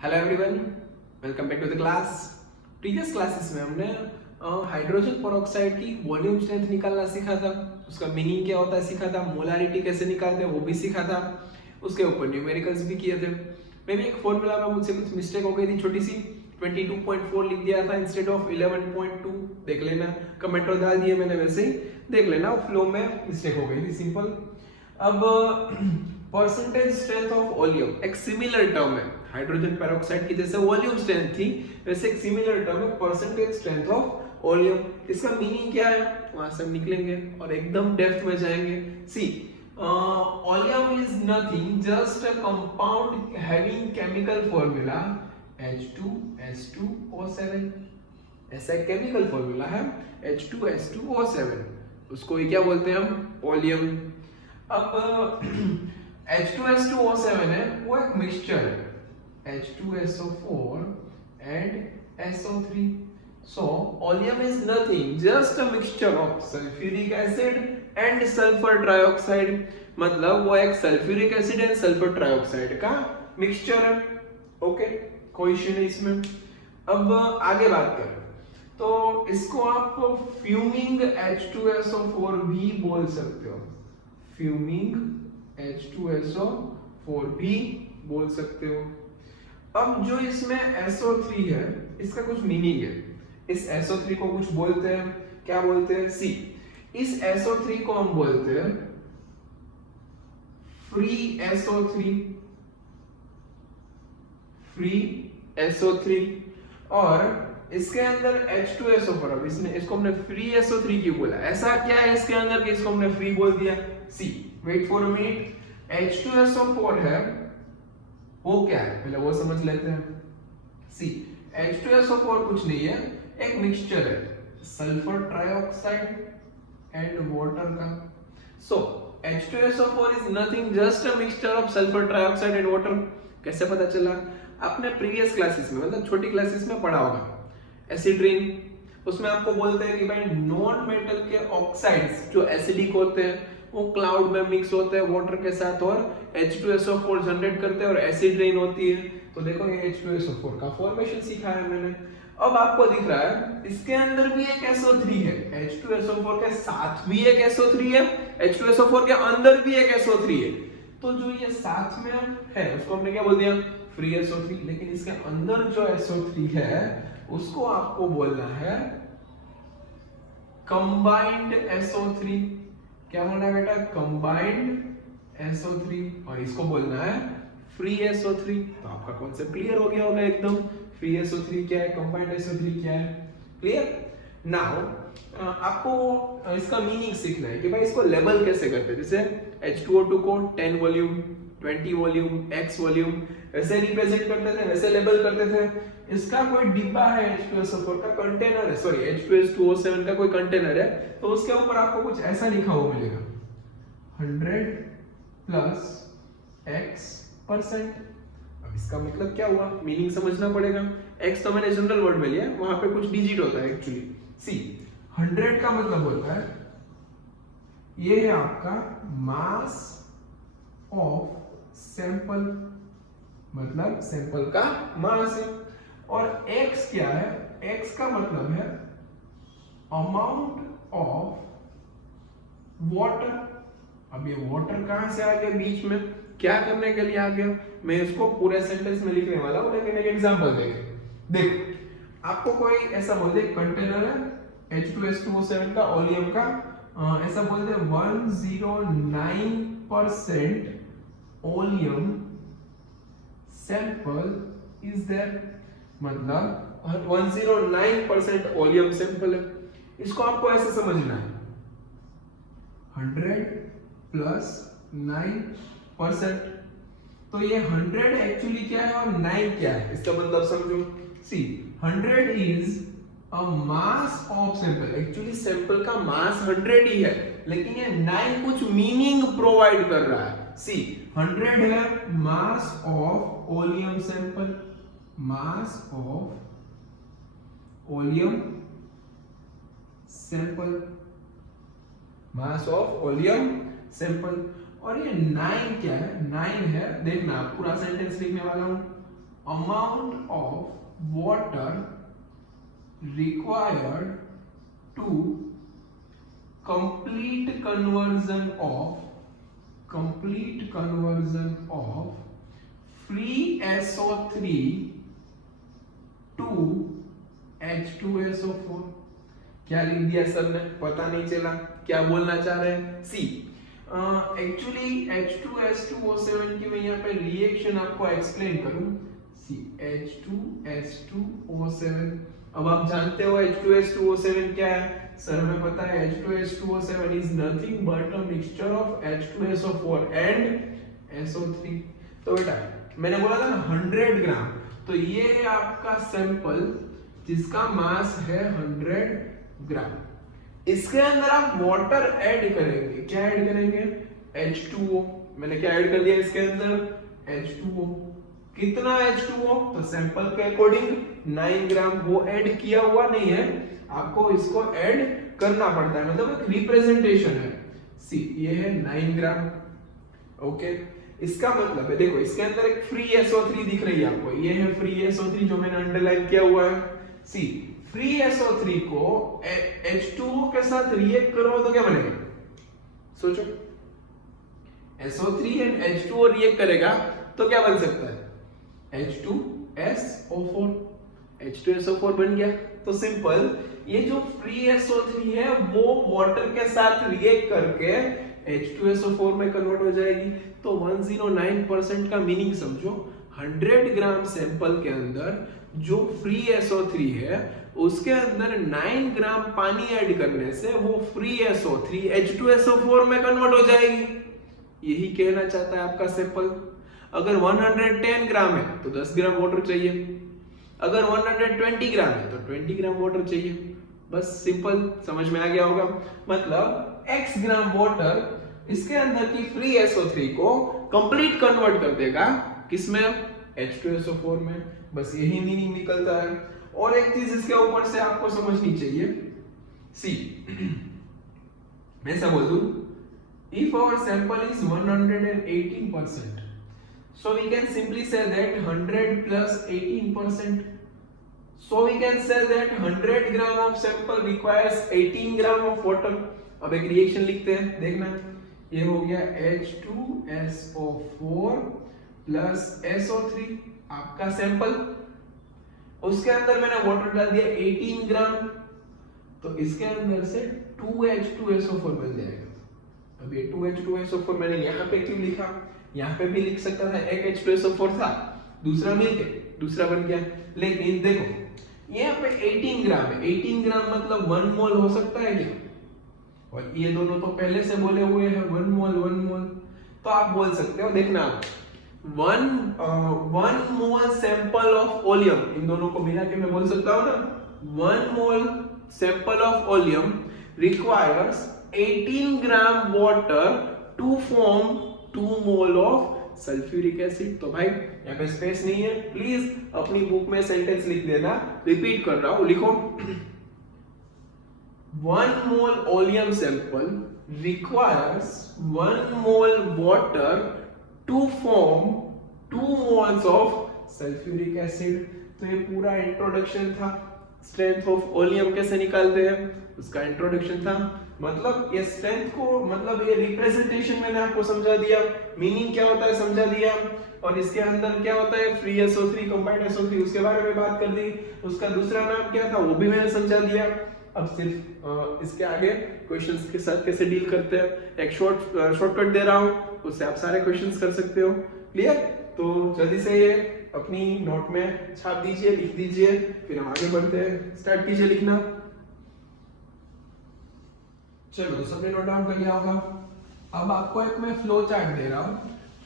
Hello everyone, welcome back to the class. Previous classes में हमने hydrogen peroxide की volume strength निकालना सीखा था, उसका मीनिंग क्या होता है सीखा था, मोलारिटी कैसे निकालते हैं वो भी सीखा था, उसके ऊपर न्यूमेरिकल्स भी किए थे। मे भी एक फॉर्मूला में मुझसे कुछ मिस्टेक हो गई थी छोटी सी, 22.4 लिख दिया था इंस्टेड ऑफ 11.2। देख लेना, कमेंट और डाल दिए मैंने, वैसे ही देख लेना, फ्लो में मिस्टेक हो गई थी, सिंपल। अब परसेंटेज स्ट्रेंथ ऑफ वॉल्यूम एक सिमिलर टर्म है, हाइड्रोजन पेरोक्साइड की जैसे वॉल्यूम स्ट्रेंथ थी वैसे एक सिमिलर टर्म है परसेंटेज स्ट्रेंथ ऑफ वॉल्यूम। इसका मीनिंग क्या है वहां से हम निकलेंगे और एकदम डेप्थ में जाएंगे। See, volume is nothing just a compound having chemical formula H2S2O7। ऐसा एक केमिकल फॉर्मूला है H2S2O7, उसको ये क्या बोलते हैं हम, वॉल्यूम। अब H2S2O7 है वो एक मिक्सचर है H2SO4 and SO3। So oleum is nothing just a mixture of sulfuric acid and sulfur trioxide। मतलब वो एक sulphuric acid and sulphur trioxide का मिक्सचर है। ओके, कोई इश्यू नहीं इसमें। अब आगे बात करें तो इसको आप फ्यूमिंग H2SO4 भी बोल सकते हो, फ्यूमिंग H2SO4 भी बोल सकते हो। अब जो इसमें SO3 है इसका कुछ मीनिंग है, इस SO3 को कुछ बोलते हैं, क्या बोलते हैं, सी, इस SO3 को हम बोलते हैं फ्री SO3, फ्री SO3। और इसके अंदर H2SO4, अब इसने इसको हमने फ्री SO3 क्यों बोला, ऐसा क्या है इसके अंदर कि इसको हमने फ्री बोल दिया। See, wait for a minute, H2SO4 है वो क्या है पहले वो समझ लेते हैं। सी, H2SO4 कुछ नहीं है, एक मिक्सचर है सल्फर ट्राइऑक्साइड एंड वाटर का। सो H2SO4 is nothing just a mixture of sulphur trioxide and water. कैसे पता चला, आपने प्रीवियस क्लासेस में मतलब छोटी क्लासेस में पढ़ा होगा एसिड रेन, उसमें आपको बोलते हैं कि भाई नॉन मेटल के ऑक्साइड्स जो एसिडिक होते हैं वो क्लाउड में मिक्स होते हैं वाटर के साथ और H2SO4 जनरेट करते हैं और एसिड रेन होती है। तो देखो ये H2SO4 का फॉर्मेशन सीखा है मैंने। अब आपको दिख रहा है इसके अंदर भी एक SO3 है, H2SO4 के साथ भी एक SO3 है, H2SO4 के अंदर भी एक SO3 है। तो जो ये साथ में है उसको हमने क्या बोल दिया, फ्री SO3। लेकिन इसके अंदर जो SO3 है उसको आपको बोलना है कंबाइंड SO3। क्या बोलना है बेटा, कंबाइंड SO3, और इसको बोलना है फ्री SO3। तो आपका कॉन्सेप्ट क्लियर हो गया होगा एकदम, फ्री SO3 क्या है, कंबाइंड SO3 क्या है, क्लियर। नाउ आपको इसका मीनिंग सीखना है कि भाई इसको लेबल कैसे करते हैं। जैसे H2O2 को 10 वॉल्यूम, 20 वॉल्यूम, X वॉल्यूम ऐसे रिप्रेजेंट करते थे, वैसे लेबल करते थे। इसका कोई डिब्बा है H2SO4 का कंटेनर है, सॉरी H2S2O7 का कोई कंटेनर है, तो उसके ऊपर आपको कुछ ऐसा लिखा हुआ मिलेगा 100 प्लस X%। अब इसका मतलब क्या हुआ, मीनिंग समझना पड़ेगा। X तो मैंने जनरल वर्ड में लिया, वहां पे कुछ डिजिट होता है एक्चुअली। सी, 100 का मतलब होता है ये है आपका मास ऑफ सैंपल, मतलब सैंपल का मास है। और x क्या है, x का मतलब है अमाउंट ऑफ वाटर। अब ये वाटर कहां से आ गया बीच में, क्या करने के लिए आ गया, मैं इसको पूरे सेंटेंस में लिखने वाला हूं, लेकिन एक एग्जांपल देंगे। देखो आपको कोई ऐसा बोल दे कंटेनर है H2S2O7 का, ओलियम का, ऐसा बोल दे 109% ओलियम सैंपल इज देयर, मतलब 109% ओलियम सैंपल है। इसको आपको ऐसे समझना है 100 प्लस 9%। तो ये 100 एक्चुअली क्या है और 9 क्या है, इसका मतलब समझो। सी, 100 is a mass of sample, actually sample का मास 100 ही है, लेकिन ये 9 कुछ मीनिंग प्रोवाइड कर रहा है। सी, 100 है mass of oleum sample, mass of oleum sample, mass of oleum sample. और ये 9 क्या है, 9 है, देखना पूरा सेंटेंस लिखने वाला हूं, amount of water required to complete conversion of free SO3 to H2SO4। क्या लिख दिया सर ने, पता नहीं चला क्या बोलना चाह रहे हैं। सी एक्चुअली H2S2O7 की मैं यहाँ पे रिएक्शन आपको एक्सप्लेन करूं। सी H2S2O7, अब आप जानते हो H2S2O7 क्या है, सर हमें पता है H2S2O7 is nothing but a mixture of H2SO4 and SO3। तो बेटा मैंने बोला था ना 100 ग्राम, तो ये है आपका सैंपल जिसका मास है 100 ग्राम। इसके अंदर आप वाटर ऐड करेंगे, क्या ऐड करेंगे, H2O। मैंने क्या ऐड कर दिया इसके अंदर, H2O। कितना H2O, तो सैंपल के अकॉर्डिंग 9 ग्राम, वो ऐड किया हुआ नहीं है, आपको इसको ऐड करना पड़ता है, मतलब एक रिप्रेजेंटेशन है। सी ये है 9 ग्राम, ओके। इसका मतलब है देखो इसके अंदर एक फ्री SO3 दिख रही है आपको, ये है फ्री SO3 जो मैंने अंडरलाइन किया हुआ है। सी फ्री SO3 को H2O के साथ रिएक्ट करो तो क्या बनेगा, सोचो। SO3 एंड H2O रिएक्ट करेगा तो क्या बन सकता है, H2SO4। H2SO4 बन गया। तो सिंपल, ये जो फ्री SO3 है वो वाटर के साथ रिएक्ट करके H2SO4 में कन्वर्ट हो जाएगी। तो 109% का मीनिंग समझो, 100 ग्राम सैंपल के अंदर जो फ्री SO3 है उसके अंदर 9 ग्राम पानी ऐड करने से वो फ्री SO3 H2SO4 में कन्वर्ट हो जाएगी। यही कहना चाहता है आपका सैंपल। अगर 110 ग्राम है तो 10 ग्राम वाटर चाहिए, अगर 120 ग्राम है तो 20 ग्राम वाटर चाहिए। बस सिंपल, समझ में आ गया होगा। मतलब x ग्राम वाटर इसके अंदर की फ्री SO3 को कंप्लीट कन्वर्ट कर देगा किसमें, H2SO4 में। बस यही मीनिंग निकलता है। और एक चीज इसके ऊपर से आपको समझनी चाहिए। सी मैं ऐसा बोल दूं, if our sample is 118%, so we can simply say that 100 plus 18%, so we can say that 100 gram of sample requires 18 gram of water। अब एक रिएक्शन लिखते हैं, देखना। ये हो गया H2SO4 plus SO3 आपका सैंपल, उसके अंदर मैंने वाटर डाल दिया 18 ग्राम, तो इसके अंदर से 2H2SO4 बन जाएगा। अब ये 2H2SO4 मैंने यहाँ पे क्यों लिखा, यहाँ पे भी लिख सकता था, एक H2SO4 था, दूसरा मिल के दूसरा बन गया। लेकिन देखो यहाँ पे 18 ग्राम है, 18 ग्राम मतलब 1 मोल हो सकता है क्या, और ये दोनों तो पहले से बोले हुए हैं 1 मोल 1 मोल। तो आप बोल सकते हो, देखना आप 1 मोल सैंपल ऑफ ओलियम, इन दोनों को मिला के मैं बोल सकता हूँ ना, 1 mole sample of oleum requires 18 gram water to form 2 mole of sulphuric acid. तो भाई यहाँ पे स्पेस नहीं है, प्लीज अपनी बुक में सेंटेंस लिख देना, रिपीट कर रहा हूं, लिखो 1 mole oleum sample requires 1 mole water to form 2 moles of sulphuric acid. तो ये पूरा इंट्रोडक्शन था, स्ट्रेंथ ऑफ ओलियम कैसे निकालते हैं उसका इंट्रोडक्शन था। मतलब ये स्ट्रेंथ को, मतलब ये रिप्रेजेंटेशन मैंने आपको समझा दिया, मीनिंग क्या होता है समझा दिया, और इसके अंदर क्या होता है फ्री SO3 कंबाइंड SO3 उसके बारे में बात कर दी, उसका दूसरा नाम क्या था वो भी मैंने समझा दिया। अब सिर्फ इसके आगे क्वेश्चंस के साथ कैसे डील करते हैं, एक शॉर्टकट दे रहा हूँ, उससे आप सारे क्वेश्चंस कर सकते हो। क्लियर? तो जल्दी से ये अपनी नोट में छाप दीजिए, लिख दीजिए, फिर हम आगे बढ़ते हैं। स्टार्ट कीजिए लिखना। चलो तो सबने नोट डाउन कर लिया होगा। अब आपको एक मैं फ्लो चार्ट दे रहा हूँ,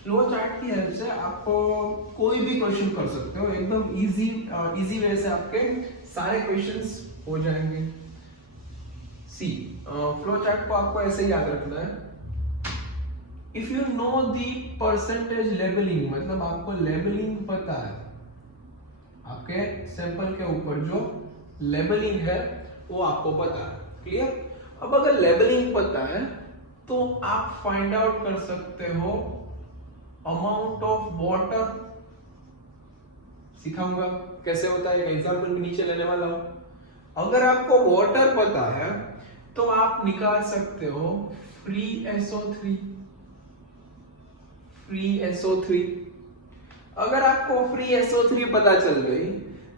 फ्लो चार्ट की हेल्प से आप कोई भी क्वेश्चन कर सकते हो, एकदम इजी वे से आपके सारे क्वेश्चंस हो जाएंगे। सी फ्लो चार्ट को आपको ऐसे याद रखना है, if you know the percentage labelling, मतलब आपको लेबलिंग पता है, आपके सैंपल के ऊपर जो लेबलिंग है वो आपको पता है। क्लियर? अब अगर लेबलिंग पता है तो आप फाइंड आउट कर सकते हो अमाउंट ऑफ वाटर। सिखाऊंगा कैसे होता है, एग्जांपल भी नीचे लेने वाला हूं। अगर आपको वाटर पता है तो आप निकाल सकते हो फ्री SO3, फ्री SO3। अगर आपको फ्री SO3 पता चल गई,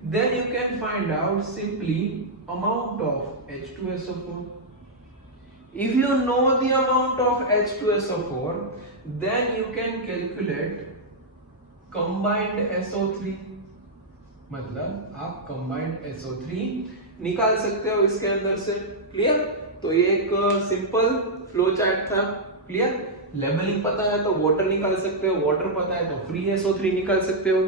then you can find out simply amount of H2SO4. If you know the amount of H2SO4, then you can calculate combined SO3। मतलब आप combined SO3 निकाल सकते हो इसके अंदर से। क्लियर? तो ये एक सिंपल फ्लो चार्ट था। क्लियर? लेवलिंग पता है तो वाटर निकाल सकते हो, वाटर पता है तो फ्री SO3 निकाल सकते हो,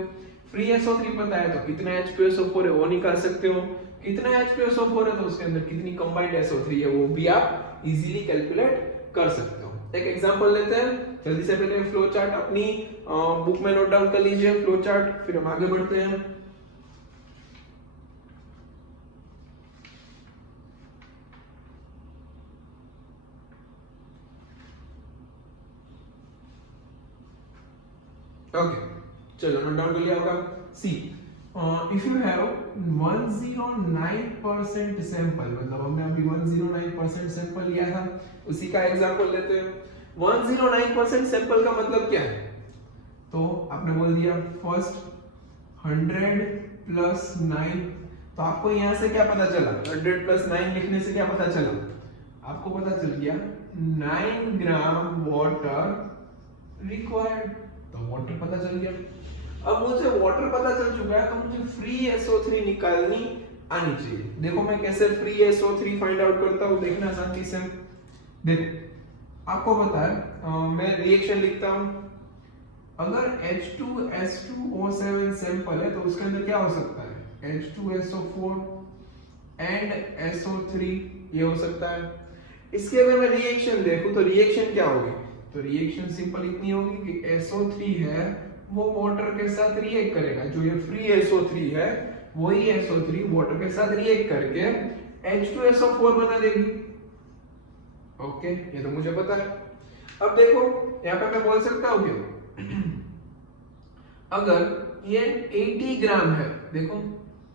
फ्री SO3 पता है तो कितना H2SO4 है वो निकाल सकते हो, कितना H2SO4 है तो उसके अंदर कितनी कंबाइंड SO3 है वो भी आप इजीली कैलकुलेट कर सकते हो। एक एग्जांपल लेते हैं, जल्दी से पहले फ्लो चार्ट अपनी बुक में नोट डाउन कर लीजिए फ्लो चार्ट, फिर हम आगे बढ़ते हैं। ओके, चलो नोट डाउन कर लिया होगा। See if you have 109% sample, मतलब हमने अभी 109% सैंपल लिया था, उसी का एग्जांपल लेते हैं। 109% सैंपल का मतलब क्या है? तो आपने बोल दिया फर्स्ट 100 प्लस 9, तो आपको यहां से क्या पता चला? 100 प्लस 9 लिखने से क्या पता चला? आपको पता चल गया 9 ग्राम वाटर रिक्वायर्ड, तो वाटर पता चल गया। अब मुझे वाटर पता चल चुका है तो मुझे फ्री SO3 निकालनी आनी चाहिए। देखो मैं कैसे फ्री SO3 फाइंड आउट करता हूं, देखना शांति से। देखो आपको पता है मैं रिएक्शन लिखता हूं। अगर H2S2O7 सैंपल है तो उसके अंदर क्या हो सकता है? H2SO4 एंड SO3 ये हो सकता है। इसके अगर मैं रिएक्शन देखूं तो रिएक्शन क्या होगी? तो रिएक्शन सिंपल इतनी होगी कि SO3 है वो वाटर के साथ रिएक्ट करेगा, जो ये फ्री SO3 है वही SO3 वाटर के साथ रिएक्ट करके H2SO4 बना देगी। ओके, ये तो मुझे पता है। अब देखो यहाँ पे मैं बोल सकता हूँ क्या? अगर ये 80 ग्राम है, देखो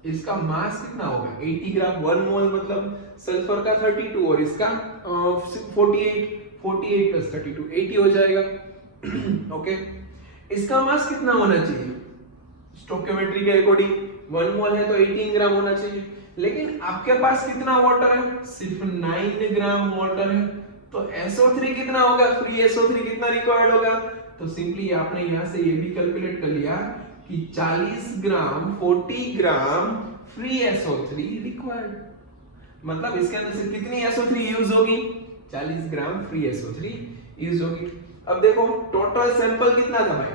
इसका मास कितना होगा? 80 ग्राम, 1 मोल मतलब सल्फर का 32 और इसका 48 प्लस 32 80 हो जाएगा। ओके, इसका मास कितना होना चाहिए? स्टोइकियोमेट्री के अकॉर्डिंग 1 मोल है तो 18 ग्राम होना चाहिए, लेकिन आपके पास कितना वाटर है? सिर्फ 9 ग्राम वाटर है, तो SO3 कितना होगा? फ्री SO3 कितना रिक्वायर्ड होगा? तो सिंपली आपने यहां से ये भी कैलकुलेट कर लिया कि 40 ग्राम 40 ग्राम फ्री SO3 रिक्वायर्ड। मतलब इसके अंदर से कितनी SO3 यूज होगी? 40 ग्राम फ्री SO3 यूज होगी। अब देखो टोटल सैंपल कितना था भाई?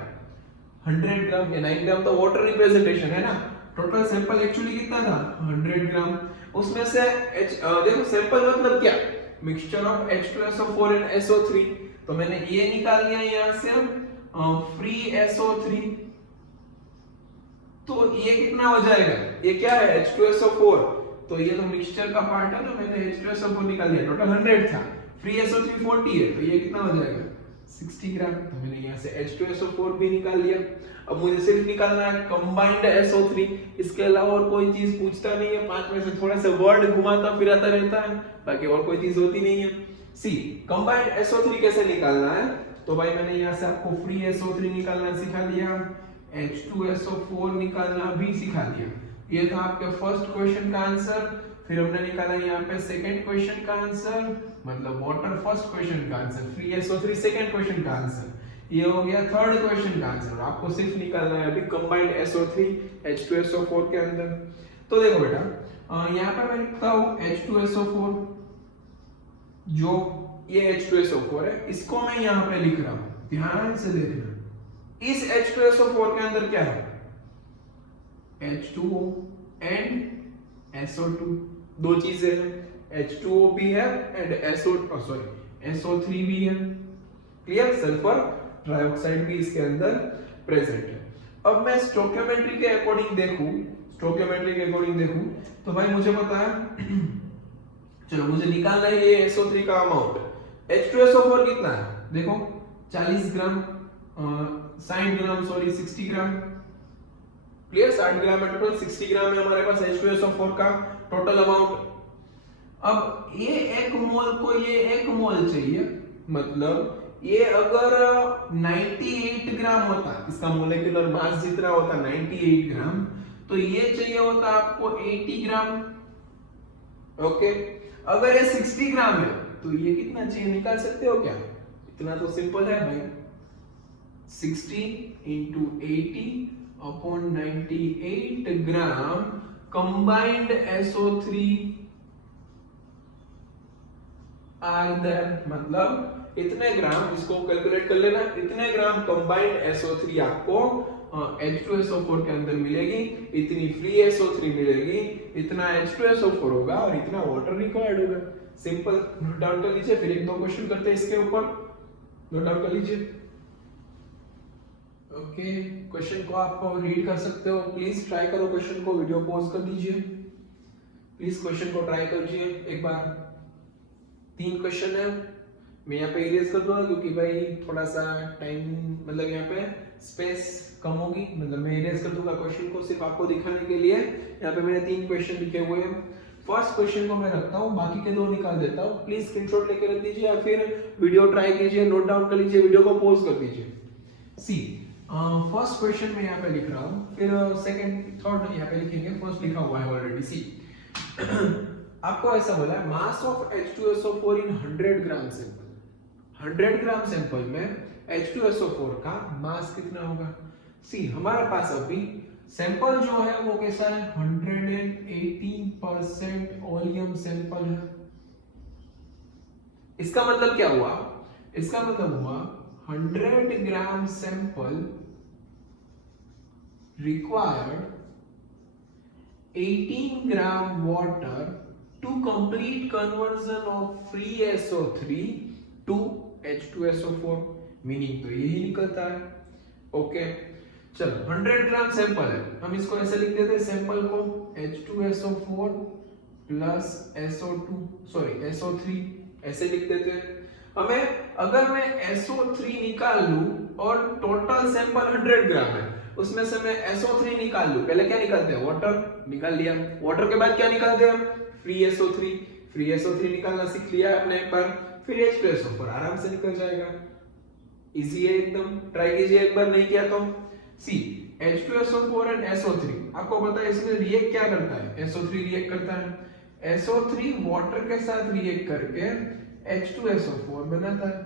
100 ग्राम, या 9 ग्राम तो वाटर रिप्रेजेंटेशन है ना। टोटल सैंपल एक्चुअली कितना था? 100 ग्राम। उसमें से देखो सैंपल मतलब क्या? Mixture of H2SO4 and SO3। तो मैंने ये निकाल लिया यहां से फ्री SO3, तो ये कितना हो जाएगा? ये क्या है? H2SO4, तो ये तो मिक्सचर का पार्ट है, तो मैंने H2SO4 निकाल लिया। टोटल 100 था, फ्री SO3 40 है, तो ये कितना हो जाएगा? 60 ग्राम। तो मैंने यहाँ से H2SO4 भी निकाल लिया। अब मुझे सिर्फ निकालना है कंबाइंड SO3, इसके अलावा और कोई चीज पूछता नहीं है। 5 में से थोड़ा सा वर्ड घुमाता फिराता रहता है, बाकी और कोई चीज होती नहीं है। सी कंबाइंड SO3 कैसे निकालना है? तो भाई मैंने यहाँ से आपको फ्री SO3 निकालना सिखा दिया, H2SO4 निकालना भी सिखा दिया। ये था आपके फर्स्ट क्वेश्चन का आंसर। फिर हमने निकाला यहाँ पे सेकंड क्वेश्चन का आंसर, मतलब वाटर फर्स्ट क्वेश्चन का answer, free SO3 second question का आंसर। ये हो गया थर्ड क्वेश्चन का आंसर। आपको सिर्फ निकालना है अभी कंबाइंड SO3 H2SO4 के अंदर। तो देखो बेटा यहाँ पे मैं लिखता हूँ H2SO4, जो ये H2SO4 है, इसको मैं यहाँ पे लिख रहा हूँ, ध्यान से देखना। इस H2SO4 के अंदर क्या है? H2O एंड SO2, दो चीजें हैं, H2O भी है एंड SO3 भी है। क्लियर? सल्फर ट्राइऑक्साइड भी इसके अंदर प्रेजेंट है। अब मैं स्टोइकियोमेट्री के अकॉर्डिंग देखूं, तो भाई मुझे पता है चलो मुझे निकालना है ये SO3 का अमाउंट। H2SO4 कितना है? देखो 40 ग्राम 60 ग्राम क्लियर? 60 ग्राम है टोटल, 60 ग्राम है हमारे पास H2SO4 का टोटल अमाउंट। अब ये 1 मोल को ये 1 मोल चाहिए, मतलब ये अगर 98 ग्राम होता, इसका मोलेक्युलर मास जितना होता 98 ग्राम, तो ये चाहिए होता आपको 80 ग्राम। ओके, अगर ये 60 ग्राम है तो ये कितना चाहिए निकाल सकते हो क्या? इतना तो सिंपल है भाई, 60 into 80 upon 98 gram combined SO3 are there, मतलब इतने ग्राम, इसको कैलकुलेट कर लेना, इतने ग्राम कंबाइंड SO3 आपको H2SO4 के अंदर मिलेगी, इतनी फ्री SO3 मिलेगी, इतना H2SO4 होगा और इतना वाटर रिक्वायर्ड होगा। सिंपल, नोट डाउन कर लीजिए, फिर एक दो क्वेश्चन करते हैं इसके ऊपर, नोट डाउन कर लीजिए। ओके, क्वेश्चन को आप रीड कर सकते हो, प्लीज ट्राई करो क्वेश्चन को, वीडियो पॉज कर दीजिए, प्लीज क्वेश्चन को ट्राई कीजिए एक बार। 3 क्वेश्चन है, मैं यहाँ पे इरेज कर दूंगा क्योंकि भाई थोड़ा सा टाइम, मतलब यहाँ पे स्पेस कम होगी, मतलब मैं इरेज कर दूंगा क्वेश्चन को सिर्फ आपको दिखाने के लिए। यहाँ पे मैंने 3 क्वेश्चन लिखे हुए हैं, फर्स्ट क्वेश्चन को मैं रखता हूँ, बाकी के 2 निकाल देता हूँ। प्लीज स्क्रीनशॉट लेके रख दीजिए या फिर वीडियो ट्राई कीजिए, नोट डाउन कर लीजिए, वीडियो को पॉज कर दीजिए। सी फर्स्ट क्वेश्चन मैं यहाँ पे लिख रहा हूँ, फिर सेकंड थर्ड यहाँ पे लिखेंगे, फर्स्ट लिखा हुआ है ऑलरेडी। सी आपको ऐसा बोला है, mass of H2SO4 in 100 gram sample, 100 gram sample में H2SO4 का मास कितना होगा? सी हमारे पास अभी सैंपल जो है वो कैसा है, 118% वॉल्यूम सैंपल है। इसका मतलब क्या हुआ? इसका मतलब हुआ 100 gram sample required 18 gram water to complete conversion of free SO3 to H2SO4, meaning तो यही निकलता है। ओके, चलो 100 ग्राम सैंपल है, हम इसको ऐसे लिख देते हैं सैंपल को H2SO4 प्लस SO3 ऐसे लिख देते हैं। हमें अगर मैं SO3 निकाल लूं और टोटल सैंपल 100 ग्राम है, उसमें से मैं SO3 निकाल लूं, पहले क्या निकालते हैं? वाटर निकाल लिया, वाटर के बाद क्या निकालते हैं हम? फ्री SO3, फ्री SO3 निकालना सीख लिया है आपने एक बार, फिर H2SO4 आराम से निकल जाएगा, इजी है एकदम, ट्राई कीजिए एक बार, नहीं किया तो। सी H2SO4 एंड SO3, आपको पता है इसमें रिएक्ट क्या करता है? SO3 रिएक्ट करता है, SO3 वाटर के साथ रिएक्ट करके H2SO4 बनाता है,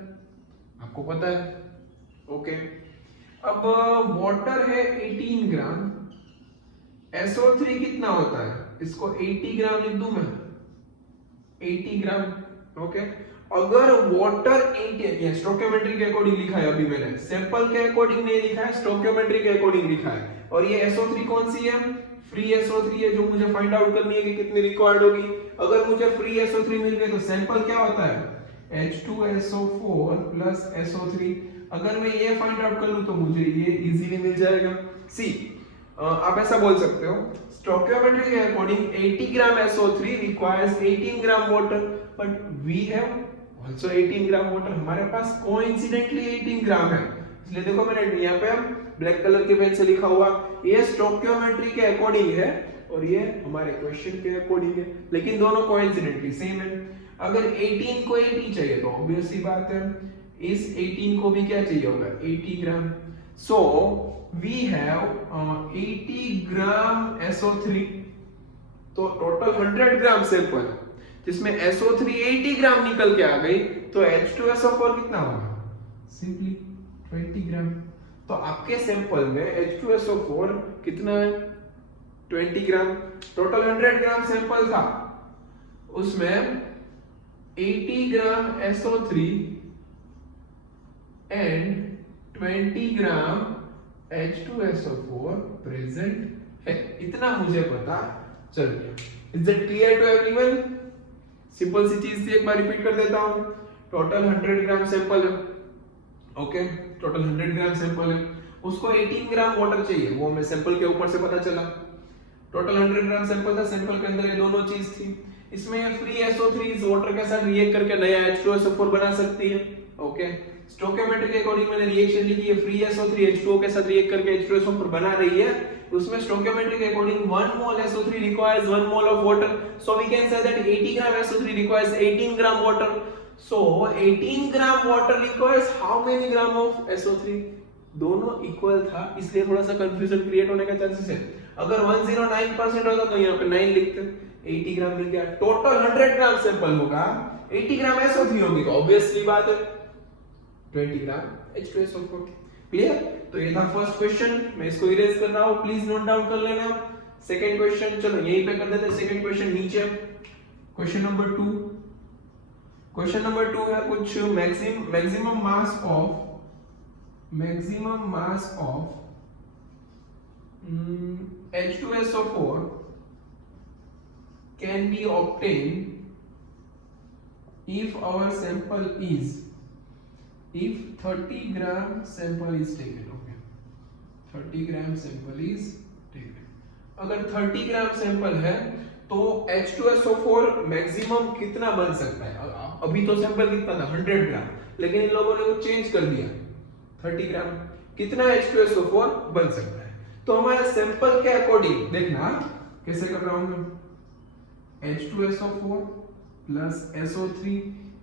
आपको पता है। ओके, अब वाटर है 18 ग्राम, SO3 कितना होता है? इसको 80 ग्राम लिख दूं मैं, 80 ग्राम। ओके, अगर वाटर 80, स्टोइकियोमेट्री के अकॉर्डिंग लिखा है अभी मैंने, सैंपल के अकॉर्डिंग नहीं लिखा है, स्टोइकियोमेट्री के अकॉर्डिंग लिखा है। और ये SO3 कौन सी है? फ्री SO3 है, जो मुझे फाइंड आउट करनी है कि कितनी रिक्वायर्ड होगी। अगर मुझे फ्री SO3 मिल गई तो सैंपल क्या होता है? H2SO4 plus SO3। अगर मैं ये फाइंड आउट कर लूं तो मुझे ये इजीली मिल जाएगा। सी आप ऐसा बोल सकते हो, स्टोइकियोमेट्री के according 80 gram SO3 requires 18 gram water, but we have also 18 gram water, हमारे पास कोइंसिडेंटली 18 ग्राम है। इसलिए देखो मैंने यहाँ पे ब्लैक कलर के पेन से लिखा हुआ, ये स्टोइकियोमेट्री के अकॉर्डिंग है और ये हमारे क्वेश्चन के अकॉर्डिंग है, लेकिन दोनों कोइंसिडेंटली सेम है। अगर 18 को 80 चाहिए तो ऑब्वियस सी बात है इस 18 को भी क्या चाहिए होगा? 80 ग्राम। So we have 80 gram SO3, तो टोटल 100 ग्राम सैंपल जिसमें SO3 80 ग्राम निकल के आ गई, तो H2SO4 कितना होगा? सिंपली 20 ग्राम। तो आपके सैंपल में H2SO4 कितना है? 20 ग्राम। टोटल 100 ग्राम सैंपल था, उसमें 80 gram SO3 and 20 gram H2SO4 present है, इतना मुझे पता चल गया। Is it clear to everyone? Simple सी चीज थी, एक बार रिपीट कर देता हूं। टोटल 100 ग्राम सैंपल है, ओके, टोटल 100 ग्राम सैंपल है, उसको 18 ग्राम वाटर चाहिए, वो हमें सैंपल के ऊपर से पता चला। टोटल 100 ग्राम सैंपल था, सैंपल के अंदर ये दोनों चीज थी। इसमें ये फ्री SO3 इस वाटर के साथ रिएक्ट करके नया H2SO4 बना सकती है। ओके, स्टोइकियोमेट्रिक के अकॉर्डिंग मैंने रिएक्शन लिखी है, फ्री SO3 H2O के साथ रिएक्ट करके H2SO4 बना रही है, उसमें स्टोइकियोमेट्रिक के according 1 mole SO3 requires 1 mole of water, so we can say that 80 gram SO3 requires 18 gram water, so 18 gram water requires how many gram of SO3? दोनों equal था, इसलिए थोड़ा सा कंफ्यूजन क्रिएट होने का चांसेस है। अगर 109% होता तो यहाँ पे 9 लिखते, 80 ग्राम मिल गया। टोटल 100 ग्राम सैंपल होगा, 80 ग्राम SO3 होगी, तो ऑब्वियसली बात है 20 ग्राम H2SO4। क्लियर? तो ये था फर्स्ट क्वेश्चन, मैं इसको इरेज कर रहा हूं, प्लीज नोट डाउन कर लेना। सेकंड क्वेश्चन चलो यहीं पे कर देते हैं, सेकंड क्वेश्चन नीचे। क्वेश्चन नंबर 2, क्वेश्चन नंबर 2 है कुछ maximum mass of H2SO4 can be obtained if our sample is, if 30 gram sample is taken, okay, 30 gram sample is taken। अगर 30 ग्राम सैंपल है तो H2SO4 मैक्सिमम कितना बन सकता है? अभी तो सैंपल कितना था 100 ग्राम, लेकिन इन लोगों ने वो चेंज कर दिया 30 ग्राम, कितना H2SO4 बन सकता है? तो हमारे सैंपल के अकॉर्डिंग देखना कैसे कर रहा हूं मैं, H2SO4 प्लस SO3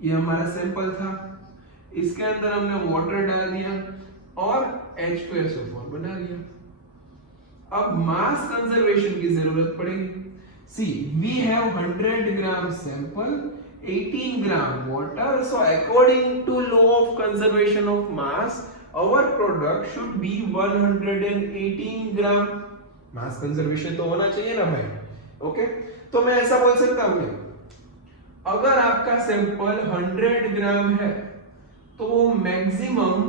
ये हमारा सैंपल था, इसके अंदर हमने वाटर डाल दिया और H2SO4 बना लिया। अब मास कंजर्वेशन की जरूरत पड़ेगी। See we have 100 gram sample, 18 gram water, so according to law of conservation of mass our product should be 118 gram. Mass conservation तो होना चाहिए ना भाई, ओके? तो मैं ऐसा बोल सकता हूं, अगर आपका सैंपल 100 ग्राम है तो मैक्सिमम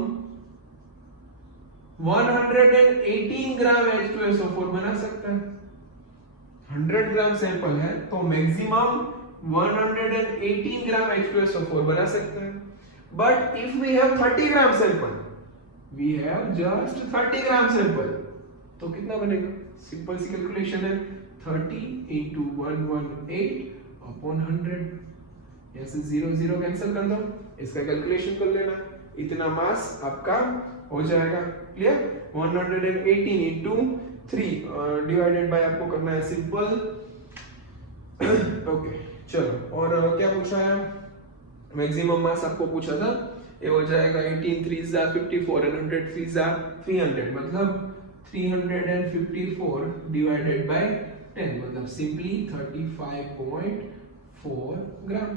118 ग्राम H2SO4 बना सकता है। 100 ग्राम सैंपल है तो मैक्सिमम 118 ग्राम H2SO4 बना सकता है। But if we have 30 gram sample, we have just 30 gram sample, तो कितना बनेगा? सिंपल सी कैलकुलेशन है, 30 into 118 upon 100, ऐसे 0 0 कैंसिल कर दो, इसका कैलकुलेशन कर लेना, इतना मास आपका हो जाएगा। क्लियर? 118 into 3 डिवाइडेड बाय आपको करना है सिंपल। ओके चलो, और क्या पूछा है? मैक्सिमम मास आपको पूछा था, ये हो जाएगा 18 3s are 54 and 100 3s are 300, मतलब 354 डिवाइडेड बाय 10, मतलब सिंपली 35.4 ग्राम।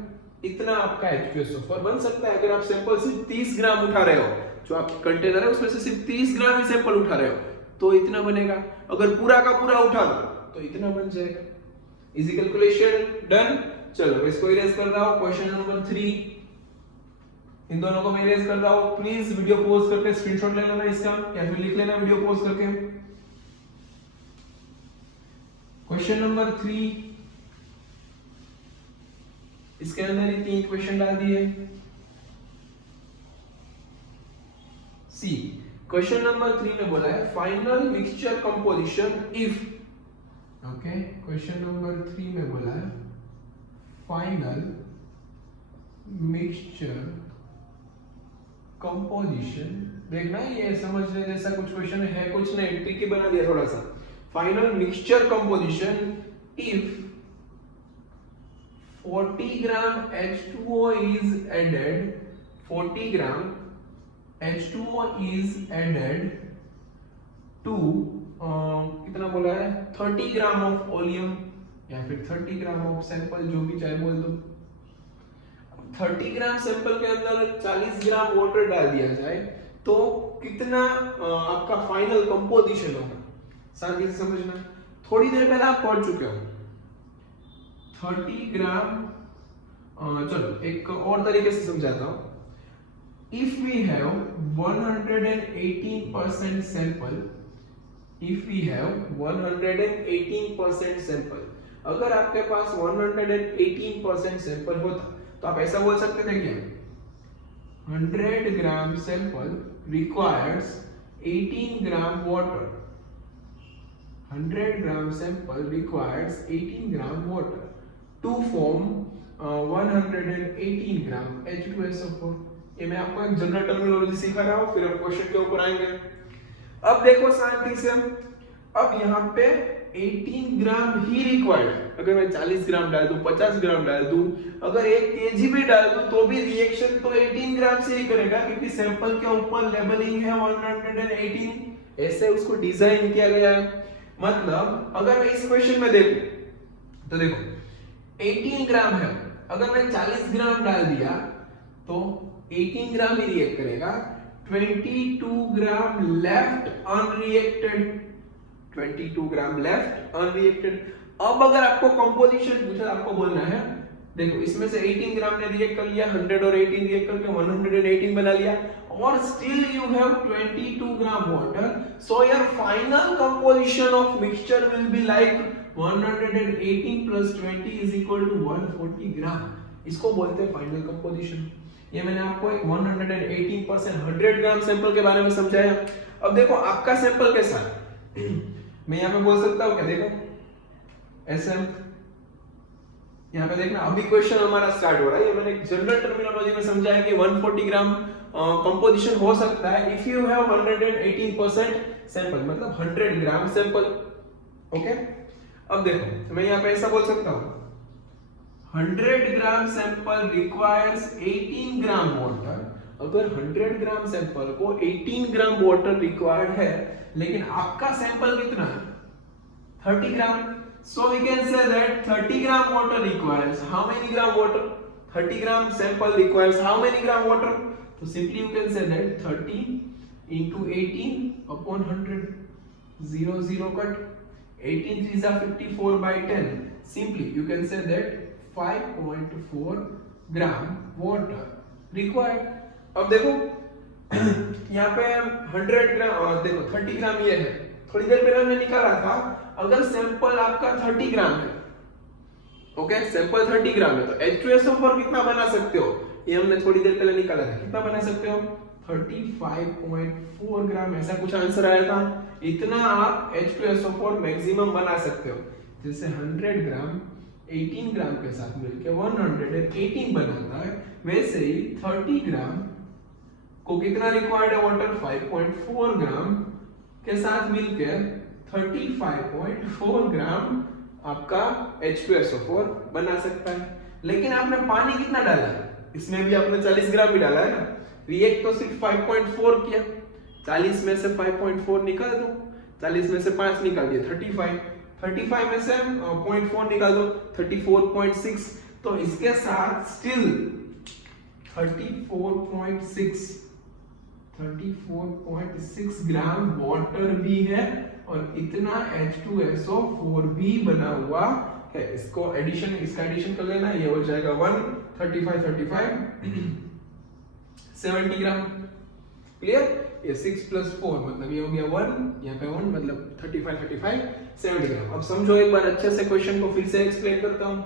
इतना आपका H2SO4 बन सकता है अगर आप सैंपल सिर्फ 30 ग्राम उठा रहे हो, जो आपकी कंटेनर है उसमें से सिर्फ 30 ग्राम ही सैंपल उठा रहे हो तो इतना बनेगा। अगर पूरा का पूरा उठा लो तो इतना बन जाएगा। Easy calculation done. चलो इसको इरेज कर रहा हूं, क्वेश्चन नंबर 3, इन दोनों को मैं इरेज कर रहा हूं। प्लीज वीडियो पॉज करके स्क्रीनशॉट ले लेना इसका, या फिर लिख लेना वीडियो पॉज करके। क्वेश्चन नंबर 3, इसके अंदर ही 3 क्वेश्चन डाल दिए। सी क्वेश्चन नंबर 3 में बोला है final mixture composition if, okay, question number 3 में बोला है फाइनल मिक्सचर कंपोजिशन। देखना ये समझने जैसा कुछ क्वेश्चन है, कुछ नहीं, ट्रिकी बना दिया थोड़ा सा। Final mixture composition if 40 gram H2O is added, 40 gram H2O is added to कितना बोला है 30 ग्राम ऑफ ओलियम, या फिर 30 ग्राम ऑफ सैंपल, जो भी चाहे बोल दो। 30 ग्राम सैंपल के अंदर 40 ग्राम वाटर डाल दिया जाए तो कितना आपका फाइनल कंपोजिशन होगा? शांति से समझना, थोड़ी देर पहले आप पढ़ चुके हो 30 ग्राम। चलो एक और तरीके से समझाता हूं। If we have 118% sample, if we have 118% sample, अगर आपके पास 118% सैंपल होता तो आप ऐसा बोल सकते थे क्या? 100 gram sample requires 18 gram water, 100 gram sample requires 18 gram water to form 118 gram H2SO4। ये मैं आपको एक जनरल टर्मिनोलॉजी सिखा रहा हूँ, फिर हम क्वेश्चन के ऊपर आएंगे। अब देखो शांति से, अब यहाँ पे 18 ग्राम ही रिक्वायर्ड। अगर मैं 40 ग्राम डाल दूं, 50 ग्राम डाल दूं, अगर 1 केजी भी डाल दूं तो भी रिएक्शन तो 18 ग्राम से ही करेगा, क्योंकि सैंपल के ऊपर लेबलिंग है 118, ऐसे उसको डिजाइन किया गया है। मतलब अगर मैं इस क्वेश्चन में देखूं तो देखो 18 ग्राम है, अगर मैं 40 ग्राम डाल दिया तो 18 ग्राम ही रिएक्ट करेगा, 22 ग्राम लेफ्ट अनरिएक्टेड, 22 ग्राम लेफ्ट अनरिएक्टेड। अब अगर आपको कंपोजिशन पूछा, आपको बोलना है देखो इसमें से 18 ग्राम ने रिएक्ट कर लिया, 100 और 18 रिएक्ट करके 118 बना लिया, और still you have 22 gram water, so your final composition of mixture will be like 118 plus 20 is equal to 140 gram. इसको बोलते हैं फाइनल कंपोजिशन। ये मैंने आपको एक 118% 100 ग्राम सैंपल के बारे में समझाया। अब देखो आपका सैंपल कैसा है, मैं यहाँ पे बोल सकता हूँ क्या, देखो SM, यहाँ पे देखना अभी क्वेश्चन हमारा स्टार्ट हो रहा है। ये मैंने जनरल टर्मिनोलॉजी में समझाया कि 140 ग्राम कंपोजिशन हो सकता है इफ यू हैव 118% सैंपल, मतलब 100 ग्राम सैंपल। ओके, अब देखो मैं यहाँ पे ऐसा बोल सकता हूँ 100 gram sample requires 18 gram water. अगर 100 ग्राम सैंपल को 18 ग्राम वाटर रिक्वायर्ड है, लेकिन आपका सैंपल कितना है 30 ग्राम, so we can say that 30 gram water requires how many gram water, 30 gram sample requires how many gram water, so simply you can say that 30 into 18 upon 100, 0 0 cut, 18 3s are 54 by 10, simply you can say that 5.4 gram water required। अब देखो यहाँ पे 100 ग्राम, देखो 30 ग्राम ये है, थोड़ी देर पहले हमने निकाला था, अगर सैंपल आपका 30 ग्राम है, ओके सैंपल 30 ग्राम है, तो H2SO4 कितना बना सकते हो, ये हमने थोड़ी देर पहले निकाला था, कितना बना सकते हो 35.4 ग्राम, ऐसा कुछ आंसर आया था। इतना आप H2SO4 मैक्सिमम बना सकते हो। जैसे 100 ग्राम 18 ग्राम के साथ मिलकर 118 बनाता है, वैसे ही 30 ग्राम को कितना रिक्वायर्ड है वाटर, 5.4 ग्राम के साथ मिलकर 35.4 ग्राम आपका H2SO4 बना सकता है। लेकिन आपने पानी कितना डाला है, इसमें भी आपने 40 ग्राम भी डाला है ना, रिएक्ट तो सिर्फ 5.4 किया, 40 में से 5.4 निकाल दो, 40 में से 5 निकाल दिए 35 में से 0.4 निकाल दो 34.6, तो इसके साथ स्टिल 34.6 ग्राम वाटर भी है और इतना H2SO4 भी बना हुआ है। इसको एडिशन, इसका एडिशन कर लेना, ये हो जाएगा 70 ग्राम। क्लियर? ये 6 + 4 मतलब ये हो गया 1, यहाँ पे 1 मतलब 35 70 ग्राम। अब समझो एक बार अच्छे से क्वेश्चन को फिर से एक्सप्लेन करता हूँ।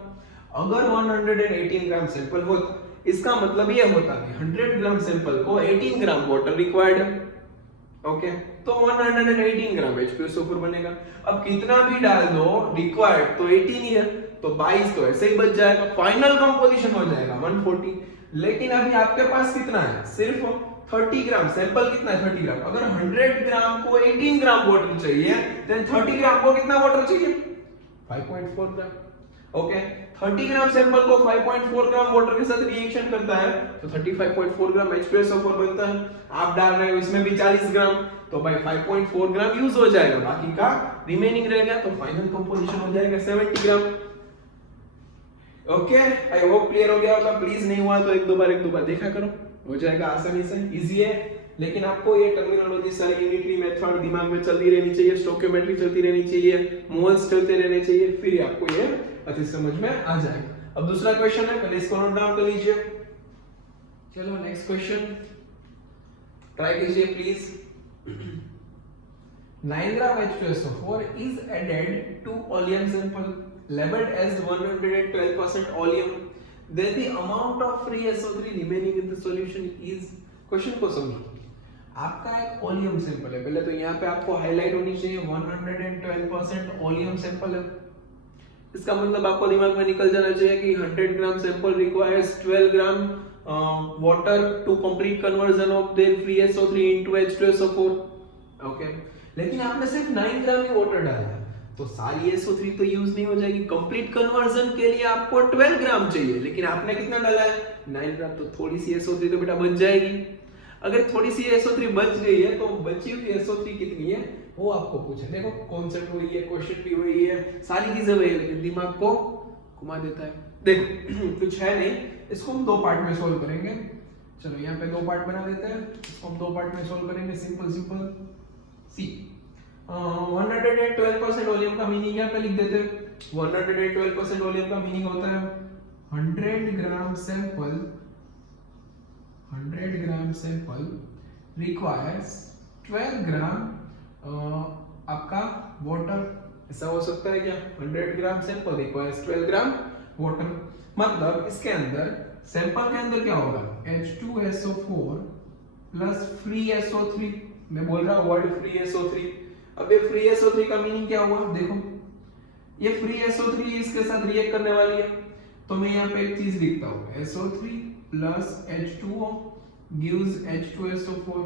अगर 118 ग्राम सैंपल होता, इसका मतलब ये होता कि 100 ग्राम सैंपल को 18 ग्राम वाटर रिक्वायर्ड है, ओके, तो 118 ग्राम H2SO4 बनेगा। अब कितना भी डाल दो रिक्वायर्ड तो 18 ही है, तो 22 तो ऐसे ही बच जाएगा, फाइनल कंपोजिशन हो जाएगा 140। लेकिन अभी आपके पास कितना है, सिर्फ 30 ग्राम, सैंपल कितना है 30 ग्राम। अगर 100 ग्राम को 18 ग्राम वाटर चाहिए, देन 30 ग्राम को कितना वाटर चाहिए 5.4 ग्राम, ओके। 30 ग्राम सैंपल को 5.4 ग्राम वाटर के साथ रिएक्शन करता है तो 35.4 ग्राम H2SO4 बनता है। आप डाल रहे हो इसमें भी 40 ग्राम, तो भाई 5.4 ग्राम यूज हो जाएगा, बाकी का रिमेनिंग रहेगा, तो फाइनल कंपोजिशन हो जाएगा 70 ग्राम। ओके, आई होप क्लियर हो गया होगा। प्लीज नहीं हुआ तो एक दो बार देखा करो, हो जाएगा आसानी से, इजी है। लेकिन आपको ये टर्मिनोलॉजी सारी यूनिटरी मेथड दिमाग में चलती रहनी चाहिए, स्टोइकियोमेट्री चलती रहनी चाहिए, मोल्स चलते रहने चाहिए, फिर आपको ये अच्छे समझ में आ जाएगा। अब दूसरा क्वेश्चन है, पहले इसको नोट डाउन कर लीजिए। चलो नेक्स्ट क्वेश्चन ट्राई कीजिए please. 9 gram H2SO4 is added to oleum sample labeled as 112% oleum, then the amount of free SO3 remaining in the solution is। Question को समझो, आपका एक ओलियम सैंपल है, पहले तो यहाँ पे आपको हाईलाइट होनी चाहिए 112% ओलियम सैंपल है। इसका मतलब आपको दिमाग में निकल जाना चाहिए कि 100 gram sample requires 12 gram water to complete conversion of their free SO3 into H2SO4. Okay, लेकिन आपने सिर्फ 9 ग्राम ही वाटर डाला तो सारी SO3 तो यूज नहीं हो जाएगी। कंप्लीट कन्वर्जन के लिए आपको 12 ग्राम चाहिए, लेकिन आपने कितना डाला है 9 ग्राम, तो थोड़ी सी SO3 तो बेटा बच जाएगी। अगर थोड़ी सी SO3 बच गई है तो बची हुई SO3 कितनी है वो आपको पूछे। देखो कॉन्सेप्ट वही है, क्वेश्चन भी वही है, सारी चीजें वही है, लेकिन दिमाग को घुमा देता है। देखो कुछ है नहीं, इसको हम दो पार्ट में सोल्व करेंगे। चलो यहाँ पे दो पार्ट बना देते हैं, इसको हम दो पार्ट में सोल्व करेंगे। सिंपल सिंपल सी 112% वॉल्यूम का मीनिंग यहाँ पे लिख देते हैं। 112% वॉल्यूम का मीनिंग होता है 100 ग्राम सैंपल रिक्वायर्स 12 ग्राम आपका वाटर। ऐसा हो सकता है क्या? 100 gram sample requires 12 gram water, मतलब इसके अंदर सैंपल के अंदर क्या होगा H2SO4 प्लस फ्री SO3। मैं बोल रहा हूँ वर्ड फ्री SO3। अब ये फ्री SO3 का मीनिंग क्या हुआ? देखो ये फ्री SO3 इसके साथ रिएक्ट करने वाली है, तो मैं यहाँ पे एक चीज लिखता हूँ SO3 plus H2O gives H2SO4।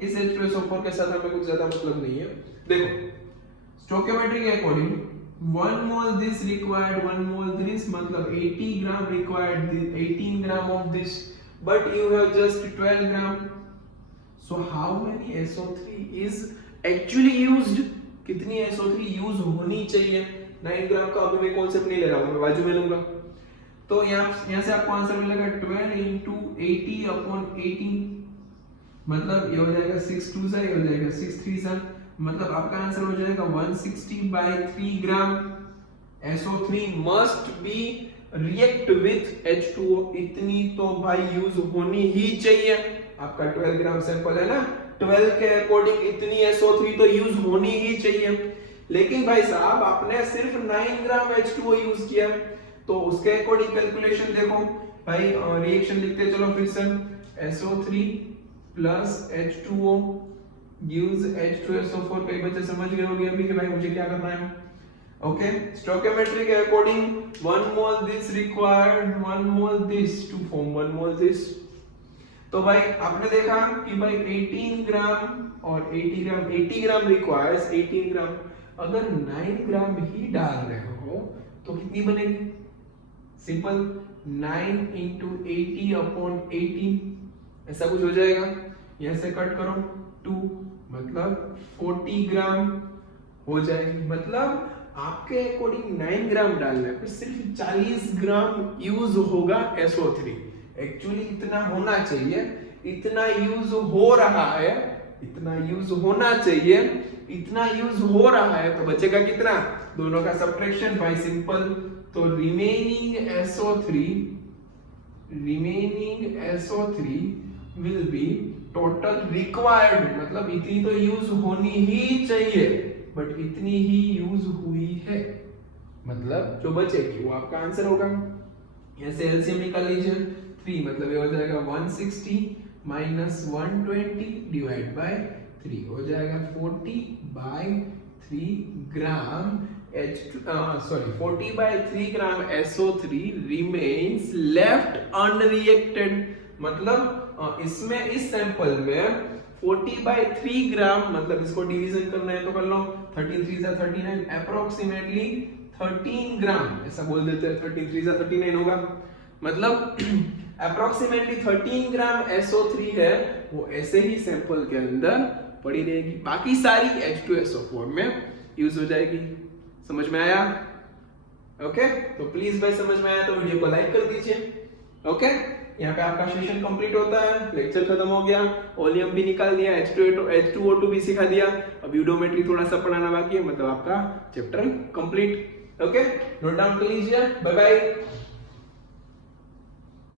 इस H2SO4 के साथ हमें कुछ ज्यादा मतलब नहीं है। देखो स्टोइकियोमेट्री के according 1 mole this required 1 mole this, मतलब 80 gram required 18 gram of this, but you have just 12 gram. So how many SO3 is actually used? कितनी SO3 यूज होनी चाहिए? 9 ग्राम का अभी मैं कॉन्सेप्ट नहीं ले रहा हूँ, मैं बाजू में लूंगा। तो यहाँ से आपको आंसर मिलेगा 12 into 80 upon 18, मतलब ये हो जाएगा 6 2 सा, ये हो जाएगा 6 3 सा, मतलब आपका आंसर हो जाएगा 160/3 ग्राम SO3 must be react with H2O। इतनी तो भाई यूज होनी ही चाहिए। आपका 12 ग्राम सैंपल है ना, 12 के अकॉर्डिंग इतनी SO3 तो यूज होनी ही चाहिए। लेकिन भाई साहब आपने सिर्फ 9 ग्राम H2O यूज किया, तो उसके अकॉर्डिंग कैलकुलेशन देखो भाई। रिएक्शन लिखते चलो फिर से, SO3 plus H2O gives H2SO4। कई बच्चे समझ गए होंगे अभी कि भाई मुझे क्या करना है। ओके, स्टोइकियोमेट्री के according 1 mole this required 1 mole this to form 1 mole this. तो भाई आपने देखा कि भाई 18 ग्राम और 80 ग्राम रिक्वायर्स 18 ग्राम। अगर 9 ग्राम ही डाल रहे हो तो कितनी बनेगी? सिंपल 9 into 80 upon 18, ऐसा कुछ हो जाएगा। यहां से कट करो 2, मतलब 40 ग्राम हो जाएगी। मतलब आपके अकॉर्डिंग 9 ग्राम डालना है, फिर सिर्फ 40 ग्राम यूज होगा SO3। एक्चुअली इतना होना चाहिए, इतना यूज हो रहा है, इतना यूज होना चाहिए, इतना यूज हो रहा है, तो बचेगा कितना? दोनों का सब्ट्रैक्शन भाई सिंपल। तो remaining SO3 will be total required, मतलब इतनी तो यूज होनी ही चाहिए, बट इतनी ही यूज हुई है, मतलब जो बचेगी वो आपका आंसर होगा। यहाँ से एलसीएम निकाल लीजिए। 3 मतलब ये हो जाएगा 160 माइनस 120 डिवाइड बाय 3 हो जाएगा 40/3 ग्राम 40/3 ग्राम SO3 remains left unreacted। मतलब इसमें इस सैंपल में 40/3 ग्राम, मतलब इसको डिवीजन करना है तो कर लो, 33 सा 39, अप्रोक्सीमेटली 13 ग्राम, ऐसा बोल देते हैं 33 सा 39 होगा, मतलब अप्रोक्सीमेटली 13 ग्राम SO3 है, वो ऐसे ही सैंपल के अंदर पड़ी रहेगी, बाकी सारी H2SO4 में यूज हो जाएगी। समझ में आया? ओके, तो प्लीज भाई समझ में आया तो वीडियो को लाइक कर दीजिए। ओके, यहाँ पे आपका सेशन कंप्लीट होता है, लेक्चर खत्म हो गया, वॉल्यूम भी निकाल दिया, H2O2 भी सिखा दिया, अब यूडोमेट्री थोड़ा सा पढ़ाना बाकी है, मतलब आपका chapter complete. Okay, note down कर लीजिए। Bye bye.